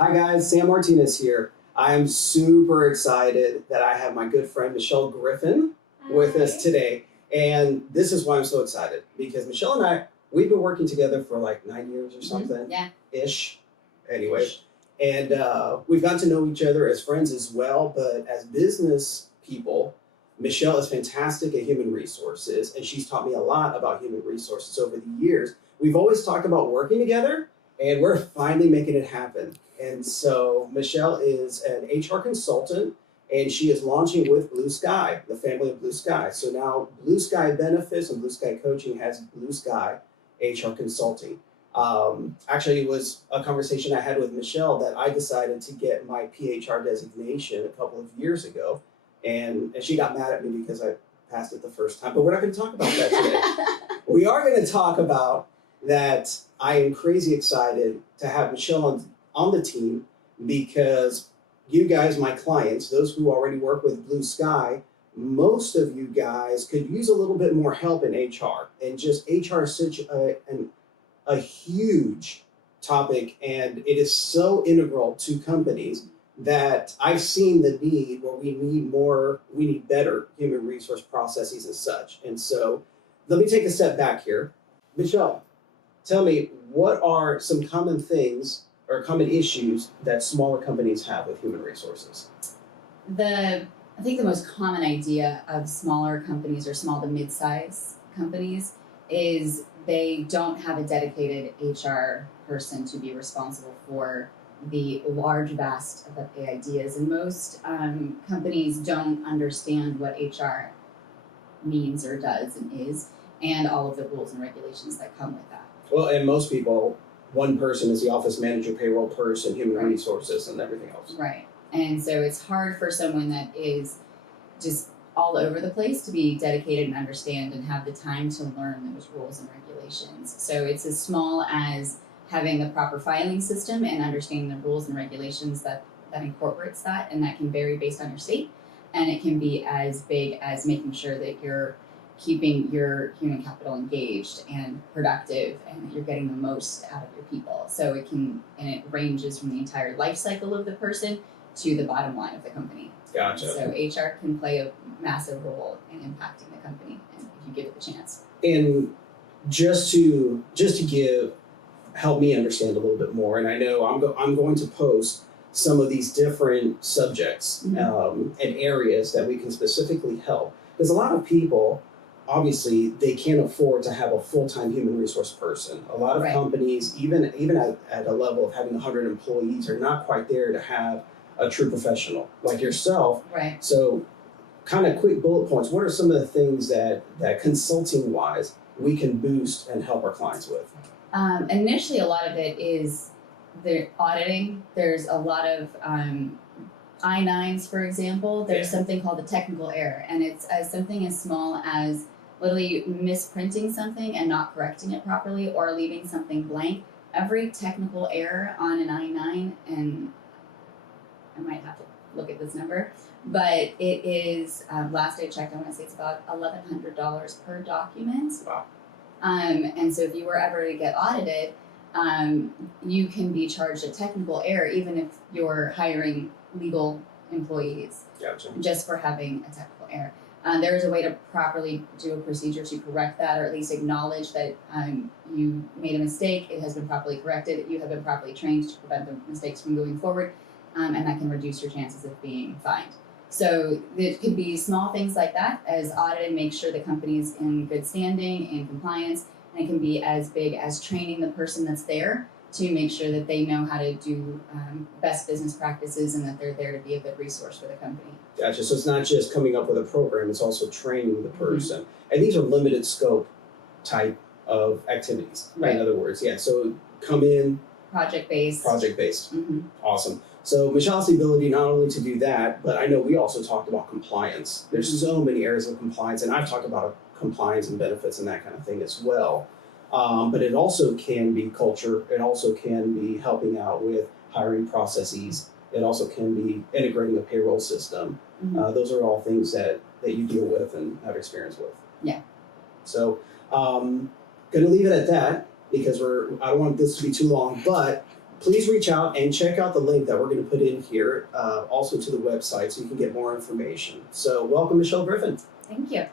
Hi guys, Sam Martinez here. I'm super excited that I have my good friend Michelle Griffin with us today. And this is why I'm so excited because Michelle and I, we've been working together for like 9 years or something. Yeah. Ish. Anyway. And we've gotten to know each other as friends as well, but as business people, Michelle is fantastic at human resources, and she's taught me a lot about human resources over the years. We've always talked about working together, and we're finally making it happen. And so Michelle is an HR consultant, and she is launching with Blu Sky, the family of Blu Sky. So now Blu Sky Benefits and Blu Sky Coaching has Blu Sky HR Consulting. Actually, it was a conversation I had with Michelle that I decided to get my PHR designation a couple of years ago, and she got mad at me because I passed it the first time. But we're not going to talk about that today. We are going to talk about that I am crazy excited to have Michelle on the team because you guys, my clients, those who already work with Blu Sky, most of you guys could use a little bit more help in HR. And just HR is such a huge topic, and it is so integral to companies that I've seen the need where we need better human resource processes and such. And so let me take a step back here. Michelle, tell me, what are some common things or common issues that smaller companies have with human resources? I think the most common idea of smaller companies or small to mid-size companies is they don't have a dedicated HR person to be responsible for the large vast of the ideas. And most companies don't understand what HR means or does and is, and all of the rules and regulations that come with that. Well, and most people, one person is the office manager, payroll person, human Right. resources, and everything else. Right. And so it's hard for someone that is just all over the place to be dedicated and understand and have the time to learn those rules and regulations. So it's as small as having the proper filing system and understanding the rules and regulations that incorporates that, and that can vary based on your state. And it can be as big as making sure that you're keeping your human capital engaged and productive and that you're getting the most out of your people. So it ranges from the entire life cycle of the person to the bottom line of the company. Gotcha. So HR can play a massive role in impacting the company, and if you give it the chance. And just to help me understand a little bit more, and I know I'm going to post some of these different subjects and areas that we can specifically help, because a lot of people, obviously, they can't afford to have a full-time human resource person. A lot of companies, even at a level of having 100 employees, are not quite there to have a true professional like yourself. Right. So kind of quick bullet points. What are some of the things that consulting wise we can boost and help our clients with? Initially, a lot of it is the auditing. There's a lot of I-9s, for example. There's something called a technical error, and it's something as small as literally misprinting something and not correcting it properly or leaving something blank. Every technical error on an I-9, and I might have to look at this number, but it is, last I checked, I want to say it's about $1,100 per document. Wow. And so if you were ever to get audited, you can be charged a technical error even if you're hiring legal employees. Gotcha. Just for having a technical error. There is a way to properly do a procedure to correct that, or at least acknowledge that you made a mistake, it has been properly corrected, you have been properly trained to prevent the mistakes from going forward, and that can reduce your chances of being fined. So it could be small things like that, as audit and make sure the company's in good standing and compliance, and it can be as big as training the person that's there to make sure that they know how to do best business practices and that they're there to be a good resource for the company. Gotcha. So it's not just coming up with a program, it's also training the person. And these are limited scope type of activities. Right. In other words, yeah. So come in. Project-based. Awesome. So Michelle has the ability not only to do that, but I know we also talked about compliance. There's so many areas of compliance, and I've talked about compliance and benefits and that kind of thing as well. But it also can be culture. It also can be helping out with hiring processes. It also can be integrating a payroll system. Those are all things that you deal with and have experience with. Yeah. So, going to leave it at that because I don't want this to be too long, but please reach out and check out the link that we're going to put in here, also to the website, so you can get more information. So welcome, Michelle Griffin. Thank you.